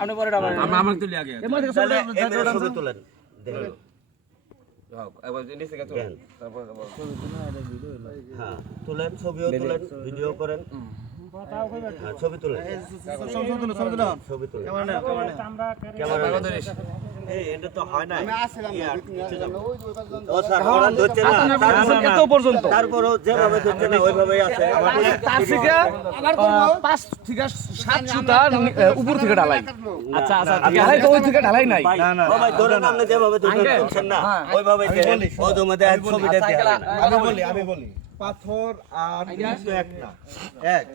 আপনি পরে ডাবল আমার তুলি আগে এর মধ্যে ছবি তোলেন দেখেন একবার নিচে থেকে তুলেন তারপর হ্যাঁ তোলেন ছবিও তোলেন ভিডিও করেন ছবি তোলেন ছবি তোলেন ক্যামেরা ধরিস এই এটা তো হয় না আমি আসলাম ও স্যার হরান ধরছে না এত পর্যন্ত তারপরও যেভাবে ধরছে না ওইভাবেই আছে তার থেকে 5 থেকে 7 সুতার উপর থেকে ঢালাই আচ্ছা আচ্ছা ঢালাই তো ওই থেকে ঢালাই নাই না না ভাই ধরেন আপনি যেভাবে ধরছেন না ওইভাবেই দেন ওই মধ্যে ছবি দিতে আমি বলি পাথর আর ইট তো এক না এক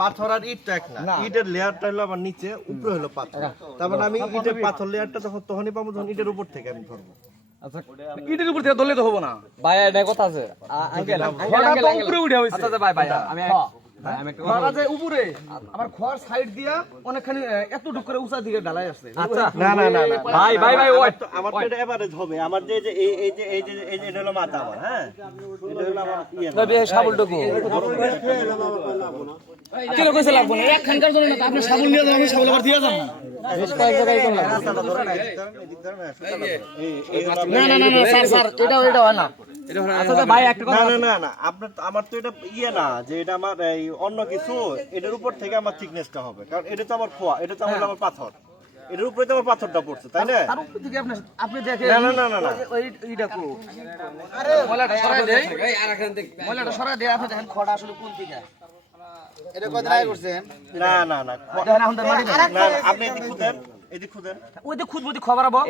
পাথর আর ইট তো এক না ইটের লেয়ারটা হলো আমার নিচে উপরে হলো পাথর তার মানে আমি ইটের পাথর লেয়ারটা তখনই পাবো যখন ইটের উপর থেকে আমি ধরবো আচ্ছা ইটের উপর থেকে ধরলে তো হবে না ভাই এটা কথা আছে আঙ্কেল উপরে উঠে হইছে আচ্ছা ভাই ভাই আমি যে উপরে আবার খোয়ার সাইড দিয়া অনেকখানি এত ঢুক করে উঁচা দিকে ঢালাই আছে আচ্ছা না না না ভাই ভাই ভাই ওই আমার তো এটা এভারেজ হবে আমার যে এই যে এটা হলো মাথা আমার হ্যাঁ এটা হলো আমার ইয়ে তবে সাবলটুকু কি কইছে লাগবে না একখানকার জন্য না আপনি সাবল নিয়ে যান আমি সাবল আবার দিয়া যান বেশ কয়েক জায়গায় করলাম না না না না স্যার স্যার এটা হয় না আচ্ছা ভাই একটা কথা না না না আপনার আমার তো এটা ইয়ে না যে এটা আমার এই অন্য কিছু এটার উপর থেকে আমার থিকনেসটা হবে কারণ এটা তো আমার খোয়া এটা তো আমার পাথর এটার উপরে তো আমার পাথরটা পড়ছে তাই না তার উপর থেকে আপনি দেখেন না না না না ওই এইটা কো আরে ময়লাটা সরাই দেই এই আরেকখান দেখ ময়লাটা সরাই দেই আপনি দেখেন খড়া আসলে কোন দিকে এটা কত রায় করছেন না না না দেখেন এখন মাটি না আপনি এদিক খুদেন ওই যে খুদবুদি খবর আবো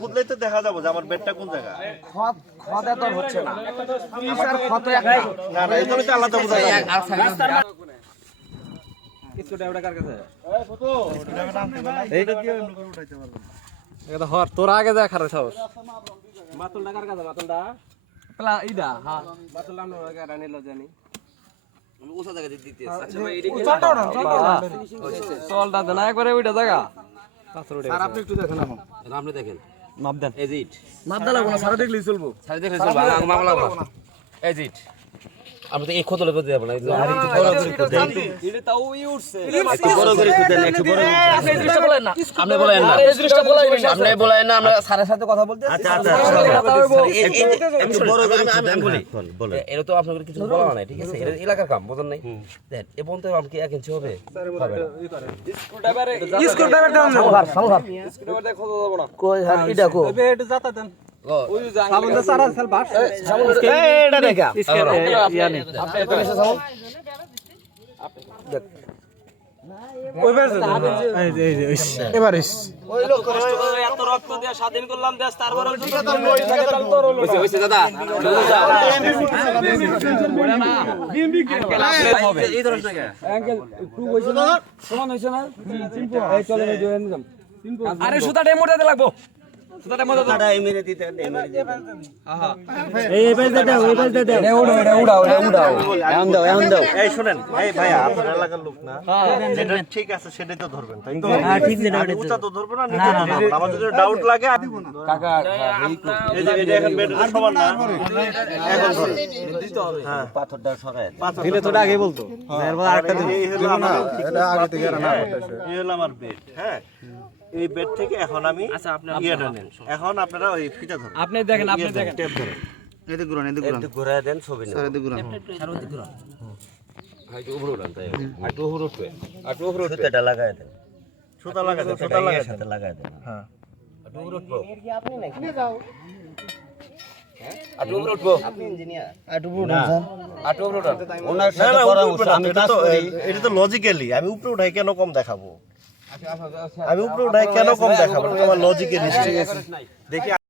খুদলেই তো দেখা যাবে যে আমার বেডটা কোন জায়গায় খদা তো হচ্ছে না স্যার খত একটা না না এই তো আলাদা বোঝা যায় স্কুটা ওটা কার কাছে এইটা দিয়ে অন্য করে উঠাইতে পারবো এটা হর তোর আগে যা খারে ছাওস মাতুলটা কার কাছে মাতুলটা পেলা ইদা হ্যাঁ মাতুলটা আমরা কাটা নিল জানি আমি ওসা জায়গা দিতে আচ্ছা ভাই এটা কি চলটা দেনা একবারে ওইটা জায়গা স্যার আপনি একটু দেখেন এখন আপনি দেখেন মাপ দেন এজিট মাপ দা লাগবো না সারা দেখলেই চলবো সারি দেখলে চলবে মামা লাগবে এজিট আমরা তো এই কত লেগে যাব না আর একটু বড় করে খুদেন এটা তাও উঠছে একটু বড় করে খুদেন একটু বড় আপনি এই জিনিসটা বলেন না আপনি বলেন না এই জিনিসটা বলাই আপনি বলেন না আমরা স্যারের সাথে কথা বলতে আচ্ছা আচ্ছা একটু বড় করে খুদেন বলি বলেন এটা তো আপনাদের কিছু বলা নাই ঠিক আছে এটা এলাকার কাম বুঝেন নাই দেন এ পর্যন্ত আমাকে 1 ইঞ্চি হবে স্ক্রু ড্রাইভার দাও সামহার স্ক্রু ড্রাইভার দেখো যাব না কই হ্যাঁ এটা কো এটা জাতা দেন ওই যে সামনে সারা সেল বাস এটা দেখা ইয়ানি আপনি এটা এসে সামনে দেখ ওই বেরছে এই এবারে ওই লোক এত রক্ত দিয়ে স্বাধীন করলাম দেশ তারপরে হইছে দাদা এই ধরনের জায়গা অ্যাঙ্গেল টু হইছে না সমান হইছে না সিম্পল এই চলে যাই জয়েন নিলাম আরে সুতাটা মোটাতে লাগবো সুতাটা মোটাতে এমএরে দিতে এমএরে দিতে এই পাশ দাও এই পাশ দাও এটা উড়াও এখন দাও এই শুনেন এই ভাইয়া আপনার এলাকার লোক না যেটা ঠিক আছে সেটাই তো ধরবেন তাই তো হ্যাঁ ঠিক যেটা উঁচা তো ধরবো না নিচে তো ধরবো না। আমার যদি ডাউট লাগে কাকা এই যে এটা এখন বেড সমান না এখন ধরে দিতে হবে হ্যাঁ পাথরটা সরায় দিলে তো আগে বলতো এরপর আরেকটা দিন এই হলো আমার এটা আগে থেকে রান্না করতেছে এই হলো আমার বেড হ্যাঁ এই বেড থেকে এখন আমি আচ্ছা আপনি ইয়েটা নেন এখন আপনারা ওই ফিতা ধরুন আপনি দেখেন টেপ ধরেন একটু ঘুরায় দেন ছবি নেন একটু উপরে উঠান তাই একটু উপরে উঠবে একটু উপরে উঠবে সুতাটা লাগায় দেন সুতা লাগাতে সাথে লাগায় দেন হ্যাঁ একটু উপরে উঠবো একটু উপরে উঠবো আপনি ইঞ্জিনিয়ার একটু উপরে উঠান একটু উপরে উঠান ওনার না সাথে না পরামর্শ উপরে আমি এটা কাজ তো করি এটা তো লজিক্যালি আমি উপরে উঠাই কেন কম দেখাবো আমি উপরে উঠাই কেন কম দেখাবো তোমার লজিক্যালি দেখি